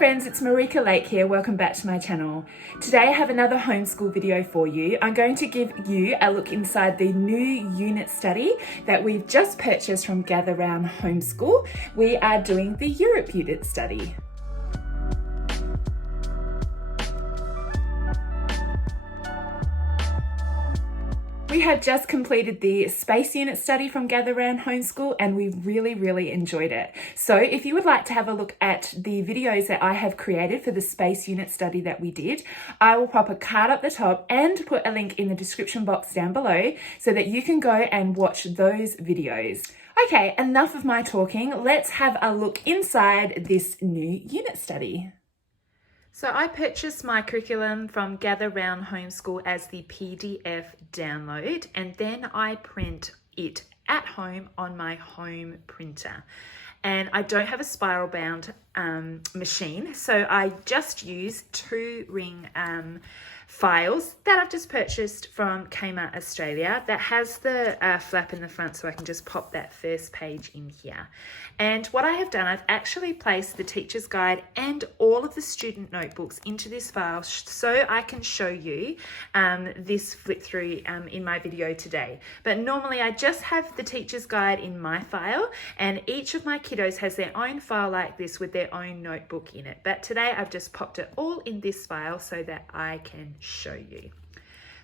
friends, it's Marika Lake here. Welcome back to my channel. Today I have another homeschool video for you. I'm going to give you a look inside the new unit study that we've just purchased from Gather Round Homeschool. We are doing the Europe unit study. We have just completed the space unit study from Gather Round Homeschool and we really enjoyed it. So if you would like to have a look at the videos that I have created for the space unit study that we did, I will pop a card up the top and put a link in the description box down below so that you can go and watch those videos. Okay, enough of my talking. Let's have a look inside this new unit study. So I purchased my curriculum from Gather Round Homeschool as the PDF download, and then I print it at home on my home printer. And I don't have a spiral bound machine, so I just use 2-ring files that I've just purchased from Kmart Australia that has the flap in the front, so I can just pop that first page in here. And what I have done, I've actually placed the teacher's guide and all of the student notebooks into this file so I can show you this flip through in my video today. But normally I just have the teacher's guide in my file, and each of my kiddos has their own file like this with their own notebook in it. But today I've just popped it all in this file so that I can show you.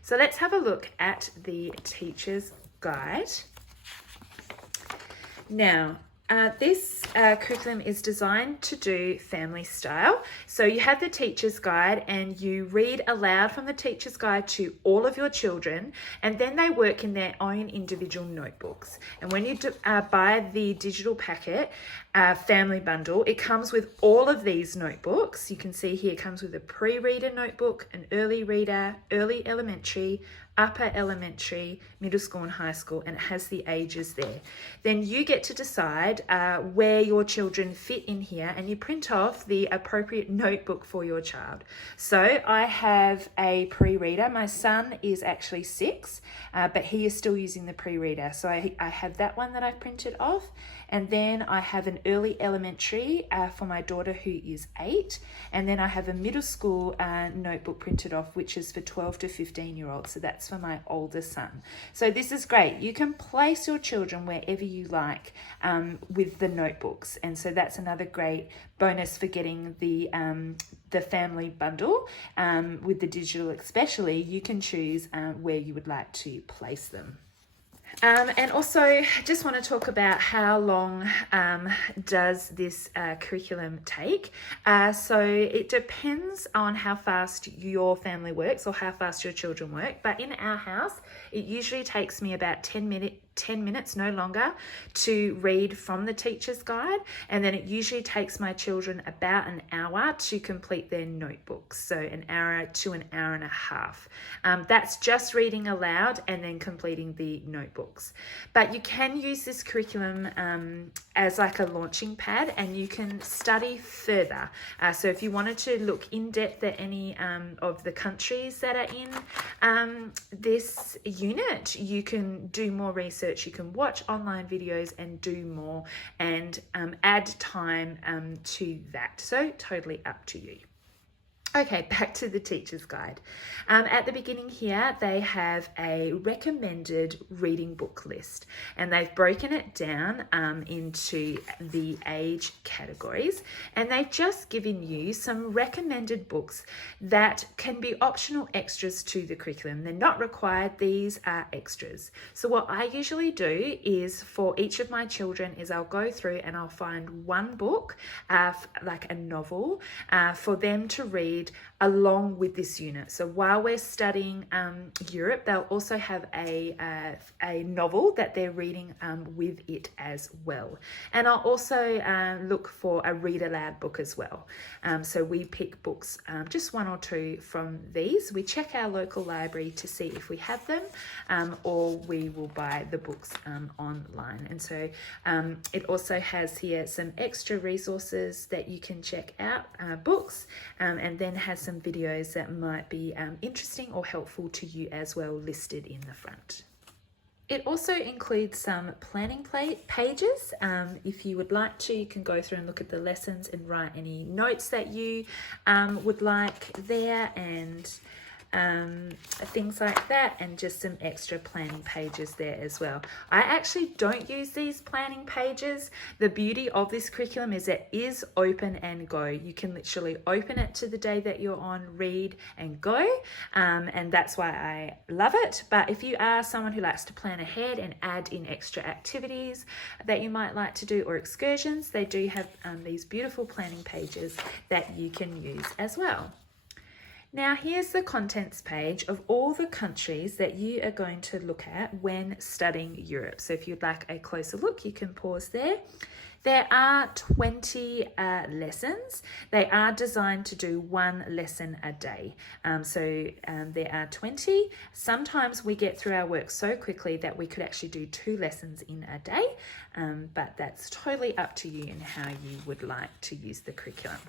So let's have a look at the teacher's guide. Now, this curriculum is designed to do family style. So you have the teacher's guide and you read aloud from the teacher's guide to all of your children, and then they work in their own individual notebooks. And when you buy the digital packet, family bundle, it comes with all of these notebooks. You can see here it comes with a pre-reader notebook, an early reader, early elementary, upper elementary, middle school and high school, and it has the ages there. Then you get to decide where your children fit in here, and you print off the appropriate notebook for your child. So I have a pre-reader. My son is actually 6, but he is still using the pre-reader. So I have that one that I've printed off. And then I have an early elementary for my daughter who is 8. And then I have a middle school notebook printed off, which is for 12 to 15-year-olds. So that's for my older son. So this is great. You can place your children wherever you like with the notebooks. And so that's another great bonus for getting the family bundle with the digital especially. You can choose where you would like to place them. And also just want to talk about how long does this curriculum take. So it depends on how fast your family works or how fast your children work. But in our house, it usually takes me about 10 minutes, no longer, to read from the teacher's guide. And then it usually takes my children about an hour to complete their notebooks. So an hour to an hour and a half. That's just reading aloud and then completing the notebooks. But you can use this curriculum as like a launching pad, and you can study further. So if you wanted to look in depth at any of the countries that are in this unit, you can do more research. You can watch online videos and do more and add time to that. So totally up to you. Okay, back to the teacher's guide. At the beginning here, they have a recommended reading book list, and they've broken it down into the age categories, and they've just given you some recommended books that can be optional extras to the curriculum. They're not required, these are extras. So what I usually do is for each of my children is I'll go through and I'll find one book, like a novel, for them to read along with this unit. So while we're studying Europe, they'll also have a novel that they're reading with it as well. And I'll also look for a read aloud book as well. So we pick books, just 1 or 2 from these. We check our local library to see if we have them, or we will buy the books online. And so it also has here some extra resources that you can check out, books, and then has some videos that might be interesting or helpful to you as well listed in the front. It also includes some planning pages. If you would like to, you can go through and look at the lessons and write any notes that you would like there, and things like that, and just some extra planning pages there as well. I actually don't use these planning pages. The beauty of this curriculum is it is open and go. You can literally open it to the day that you're on, read and go, and that's why I love it. But if you are someone who likes to plan ahead and add in extra activities that you might like to do, or excursions, they do have these beautiful planning pages that you can use as well. Now here's the contents page of all the countries that you are going to look at when studying Europe. So if you'd like a closer look, you can pause there. There are 20 lessons. They are designed to do one lesson a day. There are 20. Sometimes we get through our work so quickly that we could actually do 2 lessons in a day, but that's totally up to you and how you would like to use the curriculum.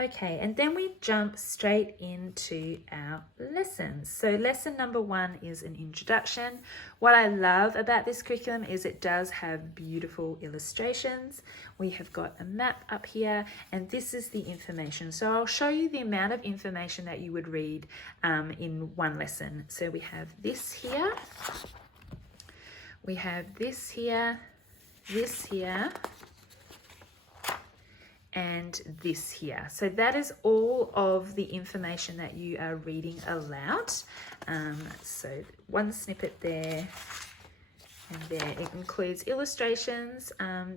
Okay, and then we jump straight into our lessons. So lesson number 1 is an introduction. What I love about this curriculum is it does have beautiful illustrations. We have got a map up here, and this is the information. So I'll show you the amount of information that you would read in one lesson. So we have this here, we have this here, and this here. So that is all of the information that you are reading aloud. So one snippet there and there. It includes illustrations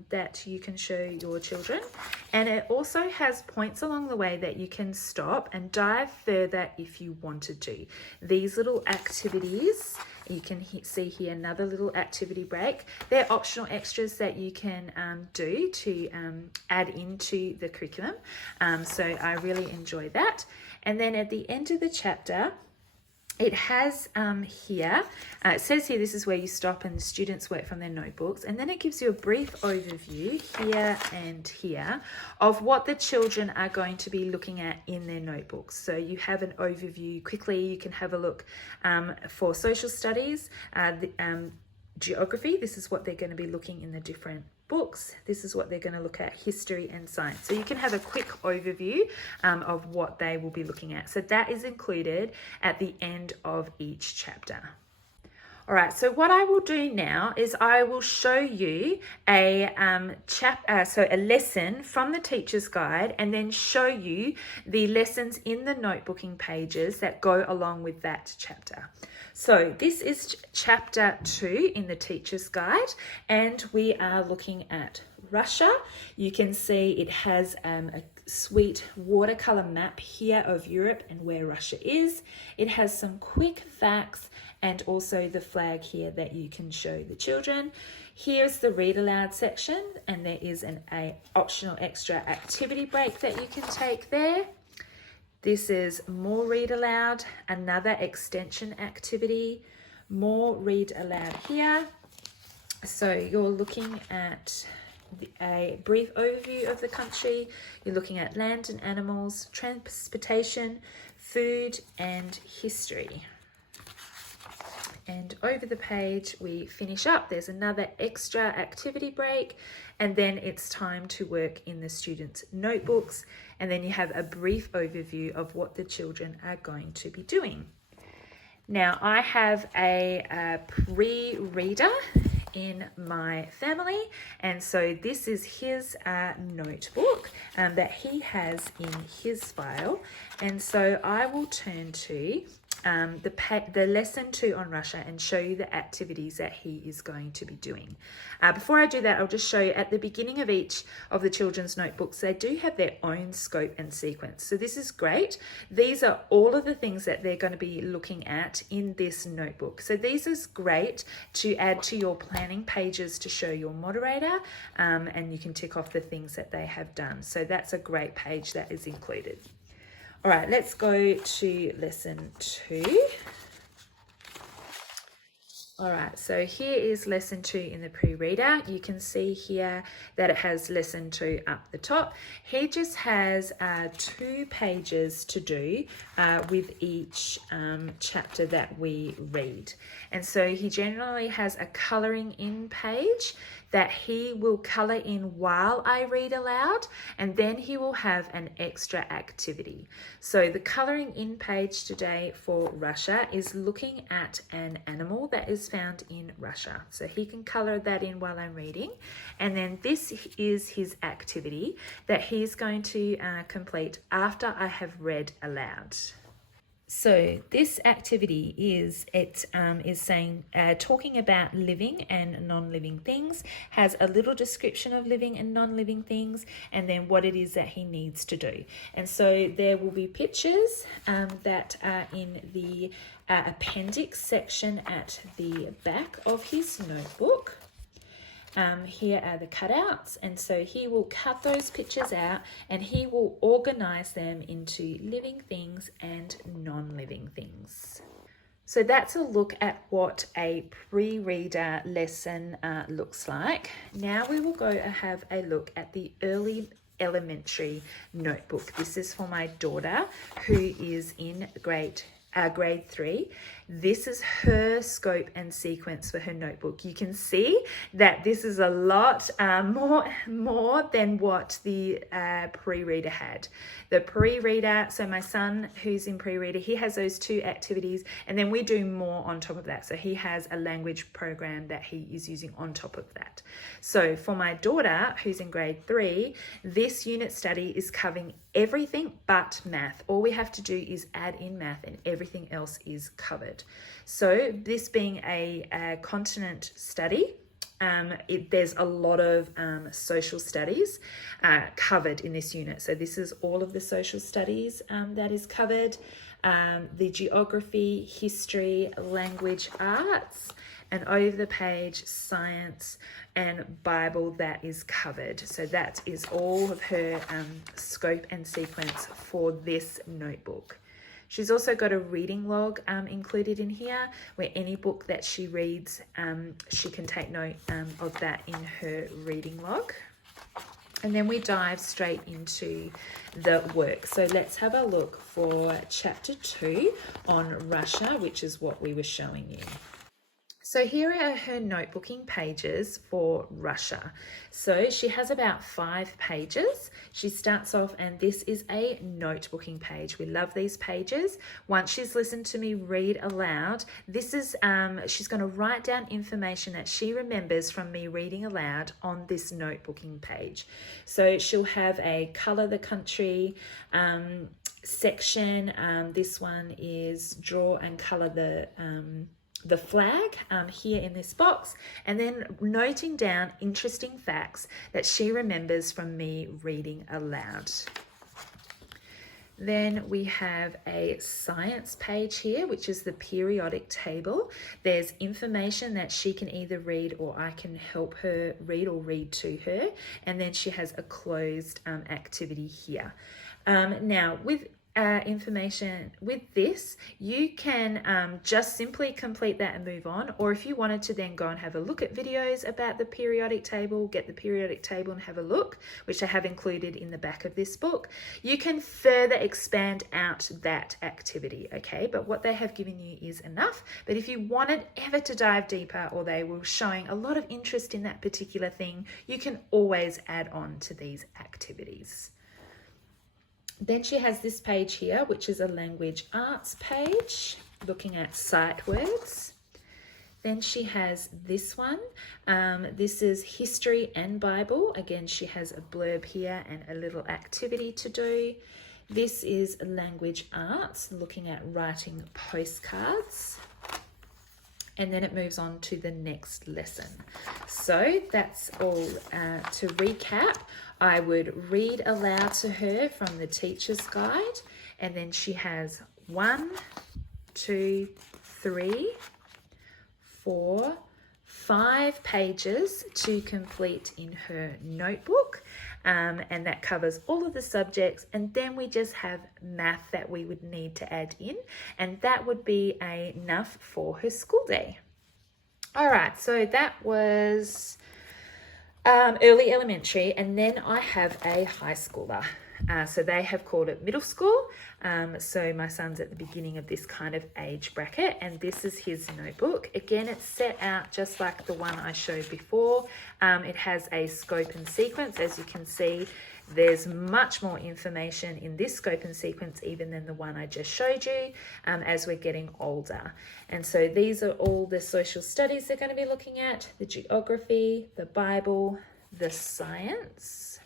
that you can show your children, and it also has points along the way that you can stop and dive further if you wanted to. These little activities, you can see here another little activity break. They're optional extras that you can do to add into the curriculum. So I really enjoy that. And then at the end of the chapter, it has here, it says here, this is where you stop and students work from their notebooks, and then it gives you a brief overview here and here of what the children are going to be looking at in their notebooks. So you have an overview quickly. You can have a look for social studies, geography. This is what they're going to be looking in the different books. This is what they're going to look at, history and science. So you can have a quick overview of what they will be looking at. So that is included at the end of each chapter. All right, so what I will do now is I will show you a lesson from the teacher's guide, and then show you the lessons in the notebooking pages that go along with that chapter. So this is chapter 2 in the teacher's guide, and we are looking at Russia. You can see it has a sweet watercolor map here of Europe and where Russia is. It has some quick facts and also the flag here that you can show the children. Here's the read aloud section, and there is an optional extra activity break that you can take there. This is more read aloud, another extension activity, more read aloud here. So you're looking at a brief overview of the country. You're looking at land and animals, transportation, food and history. And over the page we finish up. There's another extra activity break, and then it's time to work in the students' notebooks, and then you have a brief overview of what the children are going to be doing. Now I have a pre-reader in my family, and so this is his notebook that he has in his file, and so I will turn to the lesson 2 on Russia and show you the activities that he is going to be doing. Before I do that, I'll just show you at the beginning of each of the children's notebooks, they do have their own scope and sequence. So this is great. These are all of the things that they're going to be looking at in this notebook. So these is great to add to your planning pages to show your moderator, and you can tick off the things that they have done. So that's a great page that is included. All right, let's go to lesson 2. All right, so here is lesson 2 in the pre-reader. You can see here that it has lesson 2 up the top. He just has 2 pages to do with each chapter that we read. And so he generally has a colouring in page that he will colour in while I read aloud, and then he will have an extra activity. So the colouring in page today for Russia is looking at an animal that is found in Russia. So he can colour that in while I'm reading. And then this is his activity that he's going to complete after I have read aloud. So this activity is saying talking about living and non-living things, has a little description of living and non-living things, and then what it is that he needs to do. And so there will be pictures that are in the appendix section at the back of his notebook. Here are the cutouts, and so he will cut those pictures out and he will organize them into living things and non-living things. So that's a look at what a pre-reader lesson looks like. Now we will go and have a look at the early elementary notebook. This is for my daughter who is in grade 3. This is her scope and sequence for her notebook. You can see that this is a lot more than what the pre-reader had. The pre-reader, so my son who's in pre-reader, he has those 2 activities, and then we do more on top of that. So he has a language program that he is using on top of that. So for my daughter who's in grade 3, this unit study is covering everything but math. All we have to do is add in math and everything else is covered. So this being a continent study, there's a lot of social studies covered in this unit. So this is all of the social studies that is covered, the geography, history, language arts, and over the page science and Bible that is covered. So that is all of her scope and sequence for this notebook. She's also got a reading log included in here, where any book that she reads, she can take note of that in her reading log. And then we dive straight into the work. So let's have a look for chapter 2 on Russia, which is what we were showing you. So here are her notebooking pages for Russia. So she has about 5 pages. She starts off, and this is a notebooking page. We love these pages. Once she's listened to me read aloud, this is she's going to write down information that she remembers from me reading aloud on this notebooking page. So she'll have a colour the country section. This one is draw and colour the flag here in this box, and then noting down interesting facts that she remembers from me reading aloud. Then we have a science page here, which is the periodic table. There's information that she can either read or I can help her read or read to her. And then she has a closed activity here. Now, with information with this, you can just simply complete that and move on, or if you wanted to then go and have a look at videos about the periodic table, get the periodic table and have a look, which I have included in the back of this book, you can further expand out that activity, okay? But what they have given you is enough. But if you wanted ever to dive deeper, or they were showing a lot of interest in that particular thing, you can always add on to these activities. Then she has this page here, which is a language arts page, looking at sight words. Then she has this one. This is history and Bible. Again, she has a blurb here and a little activity to do. This is language arts, looking at writing postcards. And then it moves on to the next lesson. So that's all. To recap, I would read aloud to her from the teacher's guide, and then she has 1, 2, 3, 4, 5 pages to complete in her notebook, and that covers all of the subjects. And then we just have math that we would need to add in, and that would be enough for her school day. All right, so that was early elementary, and then I have a high schooler. So they have called it middle school. So my son's at the beginning of this kind of age bracket, and this is his notebook. Again, it's set out just like the one I showed before. It has a scope and sequence. As you can see, there's much more information in this scope and sequence even than the one I just showed you as we're getting older. And so these are all the social studies they're going to be looking at: the geography, the Bible, the science.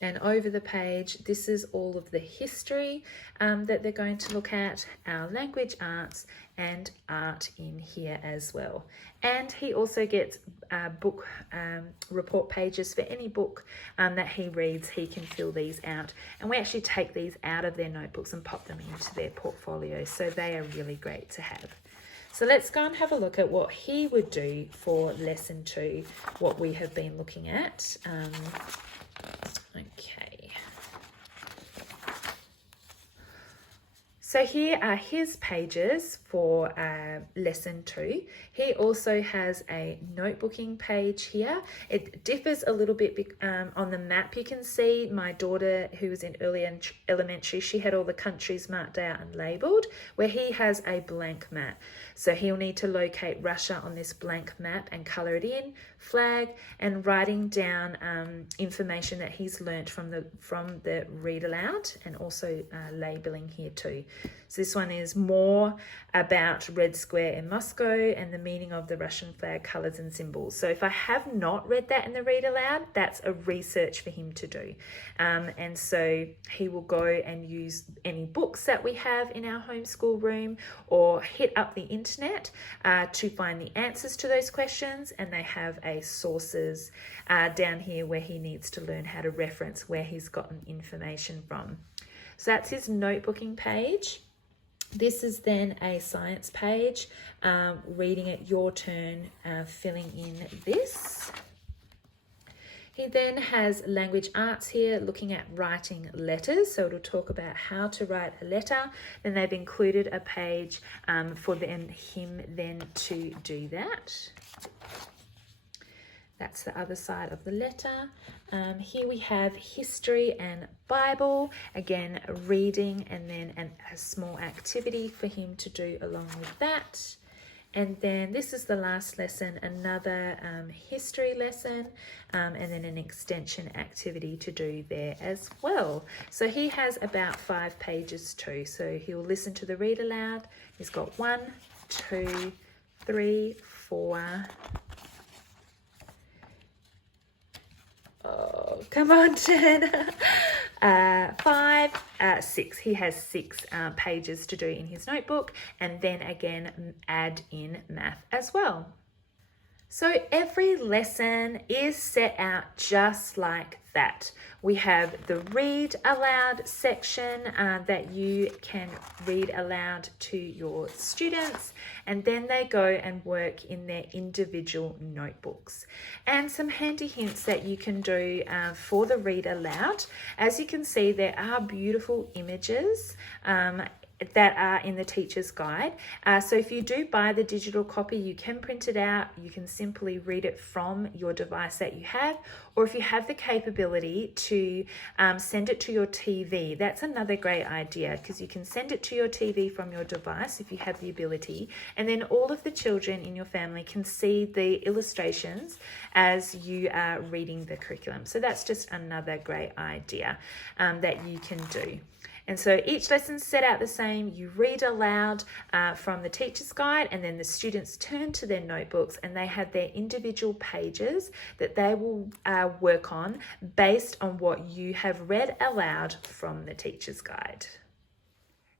And over the page, this is all of the history that they're going to look at, our language arts, and art in here as well. And he also gets book report pages for any book that he reads. He can fill these out. And we actually take these out of their notebooks and pop them into their portfolio. So they are really great to have. So let's go and have a look at what he would do for lesson 2, what we have been looking at. Okay. So here are his pages for lesson 2. He also has a notebooking page here. It differs a little bit on the map. You can see my daughter, who was in early elementary, she had all the countries marked out and labelled, where he has a blank map. So he'll need to locate Russia on this blank map and colour it in, flag, and writing down information that he's learnt from the read aloud, and also labelling here too. So this one is more about Red Square in Moscow and the meaning of the Russian flag colours and symbols. So if I have not read that in the read aloud, that's a research for him to do. And so he will go and use any books that we have in our homeschool room, or hit up the internet to find the answers to those questions. And they have a sources down here where he needs to learn how to reference where he's gotten information from. So that's his notebooking page. This is then a science page, reading it your turn, filling in this. He then has language arts here, looking at writing letters. So it'll talk about how to write a letter. Then they've included a page for him then to do that. That's the other side of the letter. Here we have history and Bible. Again, reading, and then a small activity for him to do along with that. And then this is the last lesson, another history lesson, and then an extension activity to do there as well. So he has about 5 pages too. So he'll listen to the read aloud. He's got 1, 2, 3, 4. Oh, come on, Jen. 5, 6. He has 6 pages to do in his notebook, and then again add in math as well. So every lesson is set out just like that. We have the read aloud section that you can read aloud to your students, and then they go and work in their individual notebooks. And some handy hints that you can do for the read aloud. As you can see, there are beautiful images that are in the teacher's guide. So if you do buy the digital copy, you can print it out. You can simply read it from your device that you have, or if you have the capability to send it to your TV, that's another great idea, because you can send it to your TV from your device if you have the ability, and then all of the children in your family can see the illustrations as you are reading the curriculum. So that's just another great idea that you can do. And so each lesson's set out the same. You read aloud from the teacher's guide, and then the students turn to their notebooks and they have their individual pages that they will work on based on what you have read aloud from the teacher's guide.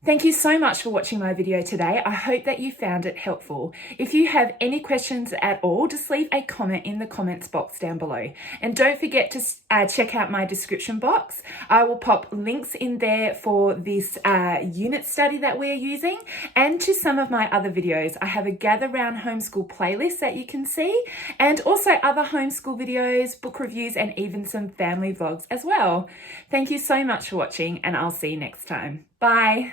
Thank you so much for watching my video today. I hope that you found it helpful. If you have any questions at all, just leave a comment in the comments box down below. And don't forget to check out my description box. I will pop links in there for this unit study that we're using, and to some of my other videos. I have a Gather Round Homeschool playlist that you can see, and also other homeschool videos, book reviews, and even some family vlogs as well. Thank you so much for watching, and I'll see you next time. Bye.